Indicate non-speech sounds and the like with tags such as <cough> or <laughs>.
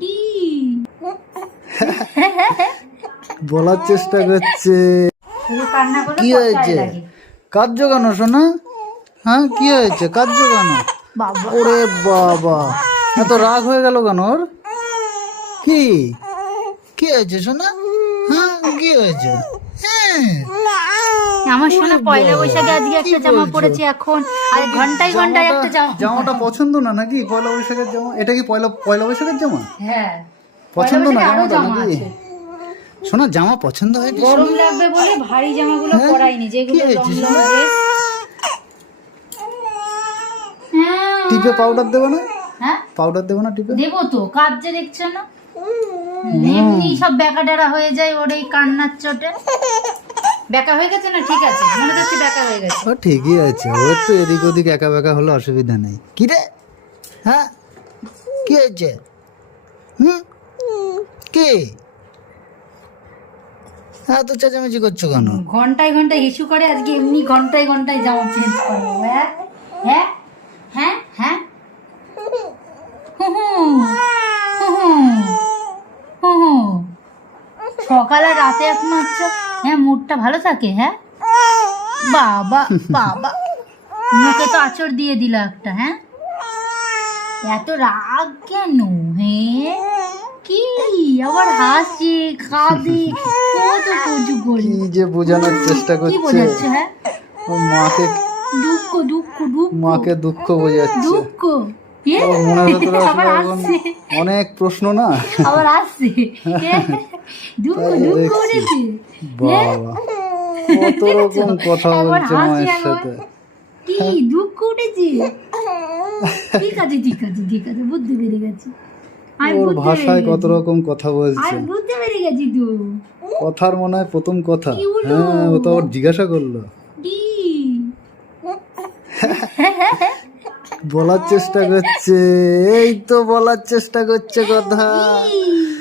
D. বলার চেষ্টা করছে। কি হয়েছে। কাজ জোগানো শোনা হ্যাঁ কি হয়েছে? কাজ জোগানো বাবা। ওরে বাবা। এত রাগ হয়ে গেল কেন ওর? কি? কি হয়েছে শোনা হ্যাঁ কি হয়েছে? হ্যাঁ। আমার শোনা পয়লা বৈশাখে আজকে একটা জামা? পরেছে এখন আর ঘন্টায় ঘন্টায় একটা জামা। জামাটা পছন্দ না নাকি? পয়লা বৈশাখের জামা? এটা কি পয়লা পয়লা বৈশাখের জামা? হ্যাঁ। পছন্দ না? জামাটা জামা নাকি? শোনা জামা পছন্দ হয়নি গরম লাগবে বলে ভারী জামাগুলো হ্যাঁ? পরাইনি যেগুলো হ্যাঁ। টিপে পাউডার দেবো না? হ্যাঁ? পাউডার দেবো না টিপে? দেবো তো কাজ যে দেখছ না? এমনি সব বেকা ডেরা হয়ে যায় ওর এই কান্নার চোটে। বেকা হয়ে গেছে না? ঠিক আছে। মনে হচ্ছে বেকা হয়ে গেছে। ও ঠিকই আছে। ওর তো এদিক ওদিক একা বেকা হলে অসুবিধা নেই। কি রে? হ্যাঁ? কি হয়েছে? হুম? কি? হ্যাঁ তো চেঁচামেচি করছ কেন? ঘন্টায় ঘন্টায় ইস্যু করে আজকে এমনি ঘন্টায় ঘন্টায় জামা চেঞ্জ করব হ্যাঁ? হ্যাঁ? হ্যাঁ? হ্যাঁ। সকালে রাতে একমাত্র হ্যাঁ মুডটা ভালো থাকে হ্যাঁ? বাবা বাবা। মুখে তো আচর দিয়ে দিল একটা হ্যাঁ? এত রাগ কেন হ্যাঁ কি? আবার হাসছে কাঁদে কত কিছু করি। কি যে বোঝানোর চেষ্টা কি বোঝাচ্ছে হ্যাঁ? ও মাকে দুঃখ দুঃখ দুঃখ। মাকে দুঃখ বোঝাচ্ছে। দুঃখ। মনের <laughs> ভেতরে আসলে এখন অনেক প্রশ্ন না? আবার আসছে। <laughs> দুঃখ দুঃখ দেখছি। কত <laughs> রকম কথা একবার বলছে মায়ের সাথে। কি দুঃখ উঠেছে ঠিক আছে ঠিক আছে ঠিক আছে বুদ্ধি বেড়ে গেছে। ওর ভাষায় কত রকম কথা বলছে। বুঝতে পেরে গেছি তো। কথার মনে হয় প্রথম কথা। হ্যাঁ ও তো জিজ্ঞাসা করল। বলার চেষ্টা করছে। এই তো বলার চেষ্টা করছে কথা।